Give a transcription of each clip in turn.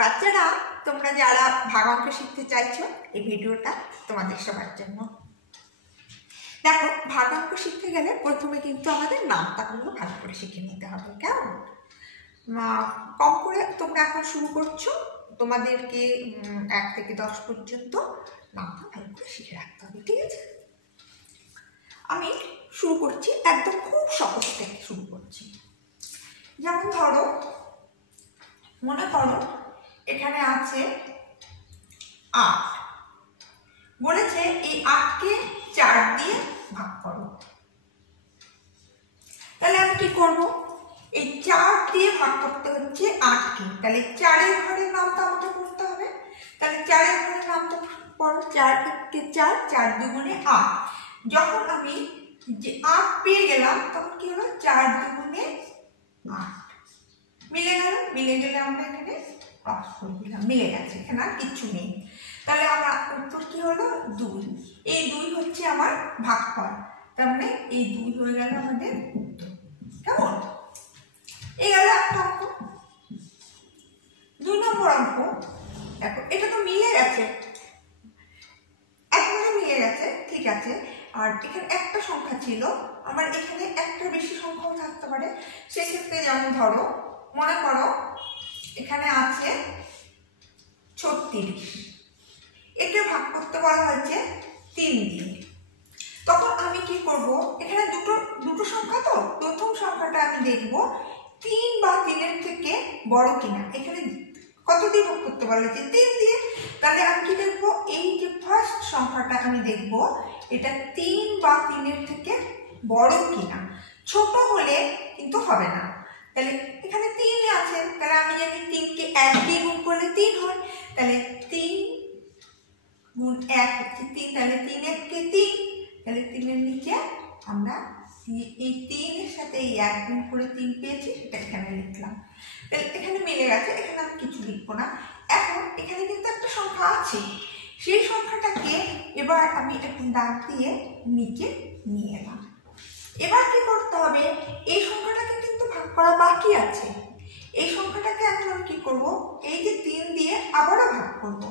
বাচ্চারা, তোমরা যারা ভাগাঙ্ক শিখতে চাইছো, এই ভিডিওটা তোমাদের সবার জন্য। দেখো, ভাগাঙ্ক শিখতে গেলে প্রথমে কিন্তু আমাদের নামতাগুলো ভালো করে শিখে নিতে হবে। কেমন? কম করে তোমরা এখন শুরু করছো, তোমাদেরকে 1 থেকে 10 পর্যন্ত নামটা ভালো করে শিখে রাখতে হবে, ঠিক আছে? আমি শুরু করছি, একদম খুব সহজ থেকে শুরু করছি। যেমন ধরো, মনে করো এখানে আছে 8, বলেছে এই 8কে 4 দিয়ে ভাগ করো। তাহলে আমি কি করব? এই 4 দিয়ে ভাগ করতে হচ্ছে 8কে, তাহলে 4 ঘরের নামটা আমাকে করতে হবে। তাহলে 4 ঘরের নামটা পড়ো। 4 × 4, 4 × 2 = 8। যখন আমি যে 8 পেয়ে গেলাম, তখন কি হলো? 4 × 2 = 8 মিলে গেল। মিলে গেলে আমরা এখানে ক্রস করে দিলাম, মিলে গেছে, এখানে আর কিছু নেই। তাহলে আমার উত্তর কি হলো? 2। এই 2 হচ্ছে আমার ভাগফল, তার মানে এই 2 হয়ে গেল আমাদের উত্তর। কেমন? এই গেল একটা অঙ্ক। 2 নম্বর অঙ্ক, দেখো এটা তো মিলে গেছে, একবারে মিলে গেছে, ঠিক আছে। আর এখানে একটা সংখ্যা ছিল, আমার এখানে একটা বেশি সংখ্যাও থাকতে পারে। সেক্ষেত্রে যেমন ধরো, মনে করো এখানে আছে 36, একে ভাগ করতে বলা হয়েছে 3 দিয়ে। তখন আমি কি করব? এখানে দুটো সংখ্যা, তো প্রথম সংখ্যাটা আমি দেখব 3 বা 3-এর থেকে বড় কিনা। এখানে কত দিয়ে ভাগ করতে বলা হয়েছে? 3 দিয়ে। তাহলে আমি কি দেখব? এই যে ফার্স্ট সংখ্যাটা আমি দেখব, এটা 3 বা 3-এর থেকে বড় কিনা। ছোট হলে কিন্তু হবে না। তাহলে এখানে 3 আছে, তাহলে আমি জানি 3কে 1 দিয়ে গুণ করলে 3 হয়। তাহলে 3 গুণ 1 হচ্ছে 3, তাহলে 3 × 1 = 3। তাহলে 3-এর নিচে আমরা এই 3-এর সাথে এই 1 গুণ করে 3 পেয়েছি, সেটা এখানে লিখলাম। তাহলে এখানে মিলে গেছে, এখানে আমি কিছু লিখবো না। এখন এখানে কিন্তু একটা সংখ্যা আছে, সেই সংখ্যাটাকে এবার আমি একটু দাগ দিয়ে নিচে নিয়ে এলাম। এবার কি করতে হবে? এই সংখ্যাটাকে কিন্তু ভাগ করা বাকি আছে। এই সংখ্যাটাকে এখন আমি কি করব? এই যে 3 দিয়ে আবারও ভাগ করব।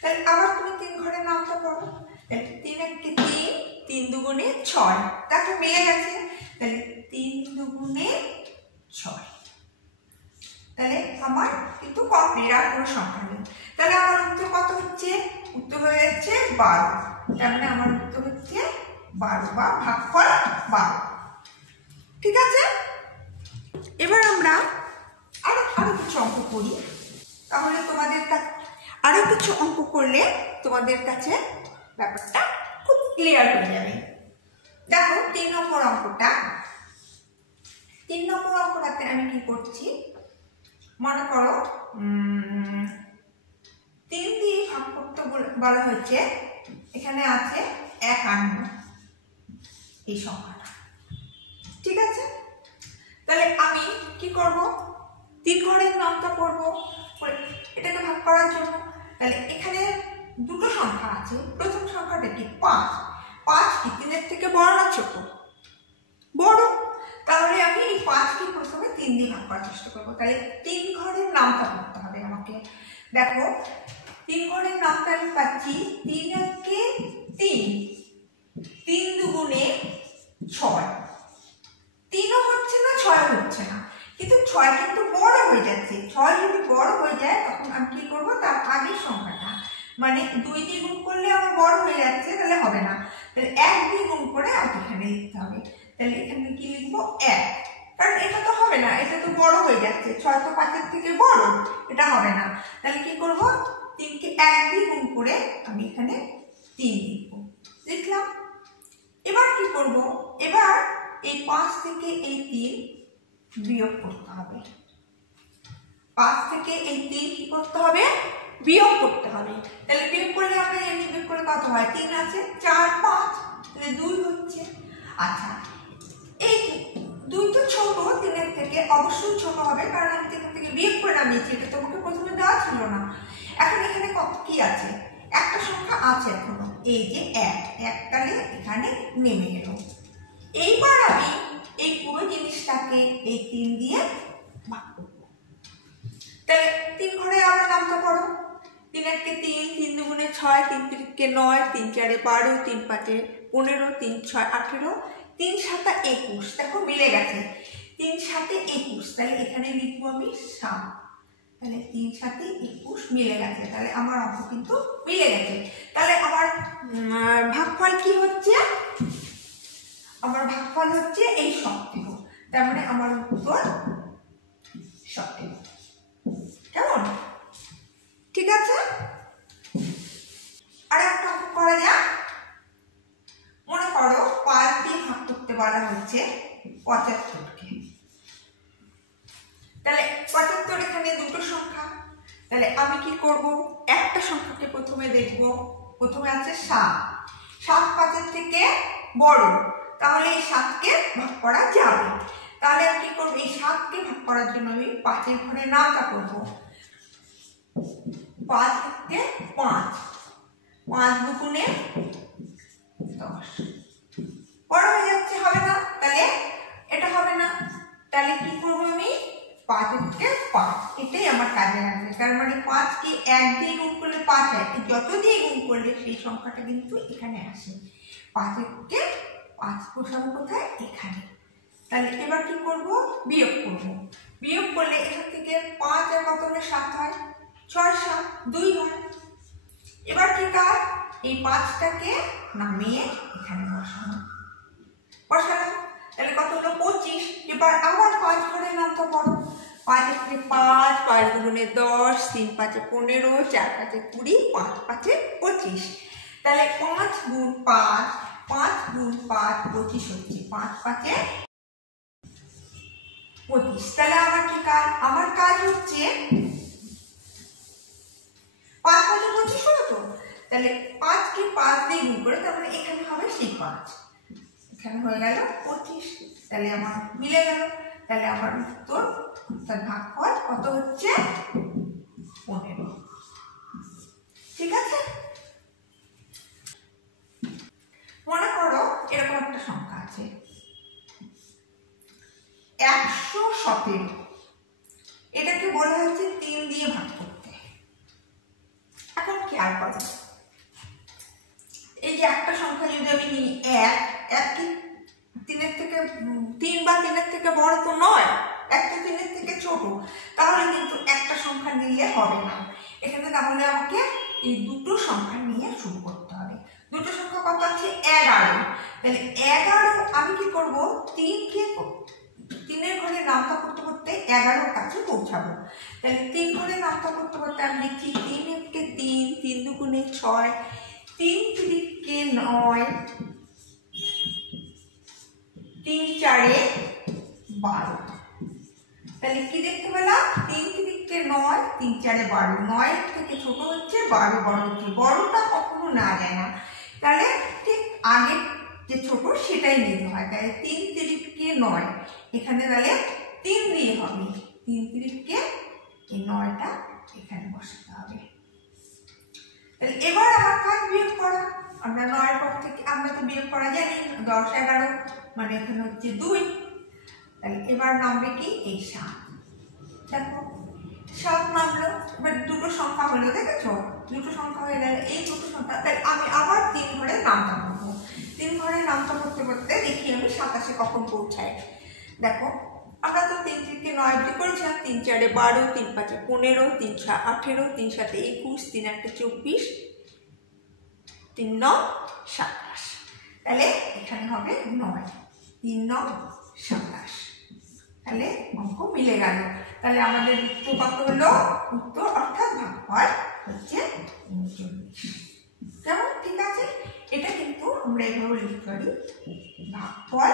তাহলে আবার তুমি 3 ঘরের নামটা পড়ো। তাহলে 3 × 1 = 3, 3 × 2 = 6। দেখো মিলে গেছে। তাহলে 3 × 2 = 6। তাহলে আমার কিন্তু কমপ্লিট, আর কোনো সংখ্যা নেই। তাহলে আমার উত্তর কত হচ্ছে? উত্তর হয়ে যাচ্ছে 12। তার মানে আমার উত্তর হচ্ছে 12 বা ভাগফল 12। ঠিক আছে? এবার আমরা আরো কিছু অঙ্ক করি, তাহলে তোমাদের কাছে আরো কিছু অঙ্ক করলে তোমাদের কাছে ব্যাপারটা খুব ক্লিয়ার হয়ে যাবে। দেখো 3 নম্বর অঙ্কটাতে আমি কি করছি? মনে করো 3 দিয়ে ভাগ করতে বলা হয়েছে, এখানে আছে 51 এই সংখ্যাটা, ঠিক আছে? তাহলে আমি কি করব? 3 ঘরের নামটা করব এটাকে ভাগ করার জন্য। তাহলে এখানে দুটো সংখ্যা আছে, প্রথম সংখ্যাটা কি? 5। 5 কি 3-এর থেকে বড় না ছোট? বড়। তাহলে আমি এই 5কে প্রথমে 3 দিয়ে ভাগ করার চেষ্টা করব। তাহলে 3 ঘরের নামটা করতে হবে আমাকে। দেখো 3 ঘরের নামটা আমি পাচ্ছি 3 × 1 = 3, 3 × 2 = 6। 3ও হচ্ছে না, 6ও হচ্ছে না, কিন্তু 6 কিন্তু বড় হয়ে যাচ্ছে। 6 যদি বড় হয়ে যায়, তখন আমি কি করব? তার আগের সংখ্যাটা, মানে 2 দিয়ে গুণ করলে আমার বড় হয়ে যাচ্ছে, তাহলে হবে না। তাহলে 1 দিয়ে গুণ করে আমাকে এখানে লিখতে হবে। তাহলে এখানে কি লিখবো? 1, কারণ এটা তো হবে না, এটা তো বড় হয়ে যাচ্ছে। 6 তো 5-এর থেকে বড়, এটা হবে না। তাহলে কি করব? 3কে 1 দিয়ে গুণ করে আমি এখানে 3 লিখলাম। এবার কি করব? এবার এই 5 থেকে এই 3 বিয়োগ করতে হবে। 5 থেকে এই 3 কি করতে হবে? বিয়োগ করতে হবে। তাহলে বিয়োগ করলে আমরা এমনি বিয়োগ করে কত হয়? 3 আছে, 4, 5, তাহলে 2 হচ্ছে। আচ্ছা, এই 2 তো ছোট, 3-এর থেকে অবশ্যই ছোট হবে, কারণ আমি এখান থেকে বিয়োগ করে নামিয়েছি, এটা তোমাকে প্রথমে দেওয়া ছিল না। এখন এখানে কত কি আছে? একটা সংখ্যা আছে এখনো, এই যে 1, এককালে এখানে নেমে গেল। এইবার আমি এই পুরো জিনিসটাকে এই 3 দিয়ে ভাগ করব। তাহলে 3 ঘরে আমরা নামটা 3 1 3, 3 2 6, 3 3 9, 3 4 12, 3 5 15, 3 6 18, 3 7 21। দেখো মিলে গেছে, 3 7 21। তাহলে এখানে লিখবো আমি 7। তাহলে 3 7 21 মিলে গেছে। তাহলে আমার অঙ্ক কিন্তু মিলে গেছে। তাহলে আমার ভাগফল কি হচ্ছে? আমার ভাগফল হচ্ছে এই সবটুকু। তার মানে আমার উত্তর সবটুকু। কেমন? ঠিক আছে, আর একটা অঙ্ক করা যাক। মনে করো 5 দিয়ে ভাগ করতে বলা হচ্ছে 75কে। তাহলে 75 এখানে দুটো সংখ্যা। তাহলে আমি কি করব? একটা সংখ্যাকে প্রথমে দেখব। প্রথমে আছে 7। 7 5 থেকে বড়, তাহলে এই 7কে ভাগ করা যাবে। তাহলে আমি কি করব? এই 7কে ভাগ করার জন্য আমি 5 এর ঘরে নামটা করব। 5 থেকে 5, 5 দুগুণে 10। বড় হয়ে যাচ্ছে, হবে না, তাহলে এটা হবে না। তাহলে কি করব আমি? 5 থেকে 5, এটাই আমার কাজে লাগবে। তার মানে 5 কে 1 দিয়ে গুণ করলে 5 হয়, যত দিয়ে গুণ করলে সেই সংখ্যাটা কিন্তু এখানে আসে। 5 থেকে 5 বসাবো কোথায়? এখানে। তাহলে এবার কি করব? বিয়োগ করব। বিয়োগ করলে এখান থেকে 5 আর কত হলে 7 হয়? 6 7 2 হয়। এবার কি কাজ? এই 5টাকে নামিয়ে এখানে বসানো। বসালাম, তাহলে কত হলো? 25। এবার আবার 5 ঘরে নামতে পারো। 5 থেকে 5, 5 দুগুণে 10, 3 5 15, 4 5 20, 5 5 25। তাহলে 5 গুণ 5, 5 গুণ 5 25 হচ্ছে। 5 5 25। তাহলে আমার কি কাজ? আমার কাজ হচ্ছে 5 5 25 হলো তো। তাহলে 5 কে 5 দিয়ে গুণ করে, তার মানে এখানে হবে সেই 5, এখানে হয়ে গেল 25। তাহলে আমার মিলে গেল। তাহলে আমার উত্তর, তার ভাগফল কত হচ্ছে? 15। ঠিক আছে, মনে করো এরকম একটা সংখ্যা আছে 117। এটাকে বলা হচ্ছে 3 দিয়ে ভাগ করতে। এখন খেয়াল করো, এই যে একটা সংখ্যা যদি আমি নিই 1, 1 কি 3 এর থেকে 3 বা 3 এর থেকে বড় তো নয়, 1 তো 3 এর থেকে ছোট। তাহলে কিন্তু একটা সংখ্যা নিলে হবে না এখানে, তাহলে আমাকে এই দুটো সংখ্যা নিয়ে শুরু করতে হবে। দুটো সংখ্যা কত আছে? 11। তাহলে 11 আমি কি করব? 3 এর ঘরে নামতা করতে করতে 11 কাছে পৌঁছাবো। তাহলে 3 ঘরে নামতা করতে করতে আমি লিখছি 3 1 3, 3 2 6, 3 3 9, 3 4 12। তাহলে কি দেখতে পেলাম? 3 3 9, 3 4 12। 9 থেকে ছোট হচ্ছে, 12 বড় হচ্ছে। বড়টা কখনো না যায় না, তাহলে ঠিক আগে যে ছোট সেটাই নিতে হয়। তাহলে 3 3 9, এখানে তাহলে 3 দিয়ে হবে। 3 3 এই 9টা এখানে বসাতে হবে। তাহলে এবার আমার কাজ বিয়োগ করা। আমরা 9 পর থেকে আমরা তো বিয়োগ করা জানি, 10 11 মানে এখানে হচ্ছে 2। তাহলে এবার নামবে কি? এই 7। দেখো 7 নামলো। এবার দুটো সংখ্যা হলো, দেখেছো? দুটো সংখ্যা হয়ে গেলে এই দুটো সংখ্যা, তাহলে আমি আবার 3 ঘরে নামতা করবো। 3 ঘরে নামতা করতে করতে দেখি আমি 27 কখন পৌঁছায়। দেখো আমরা তো 3 3 9 অবধি করেছিলাম। 3 4 12, 3 5 15, 3 6 18, 3 7 21, 3 8 24, 3 9 27। তাহলে এখানে হবে 9, 3 9 27। তাহলে অঙ্ক মিলে গেল। তাহলে আমাদের উত্তর কত হলো? উত্তর অর্থাৎ ভাগফল হচ্ছে 39। কেমন? ঠিক আছে, এটা কিন্তু আমরা এভাবে লিখতে পারি, ভাগফল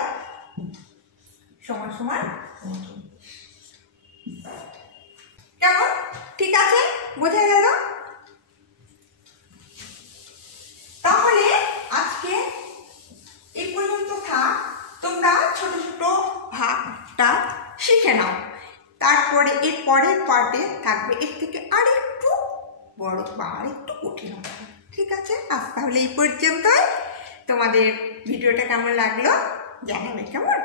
সমান সমান 39। কেমন? ঠিক আছে, বোঝা গেল? তাহলে আজকে এই পর্যন্ত থাক। তোমরা ছোট ছোট ভাগটা শিখে নাও, তারপরে এর পরের পার্টে থাকবে এর থেকে আরেকটু বড় বা আরেকটু কঠিন হবে। ঠিক আছে, আজ তাহলে এই পর্যন্তই। তোমাদের ভিডিওটা কেমন লাগলো জানাবে, কেমন?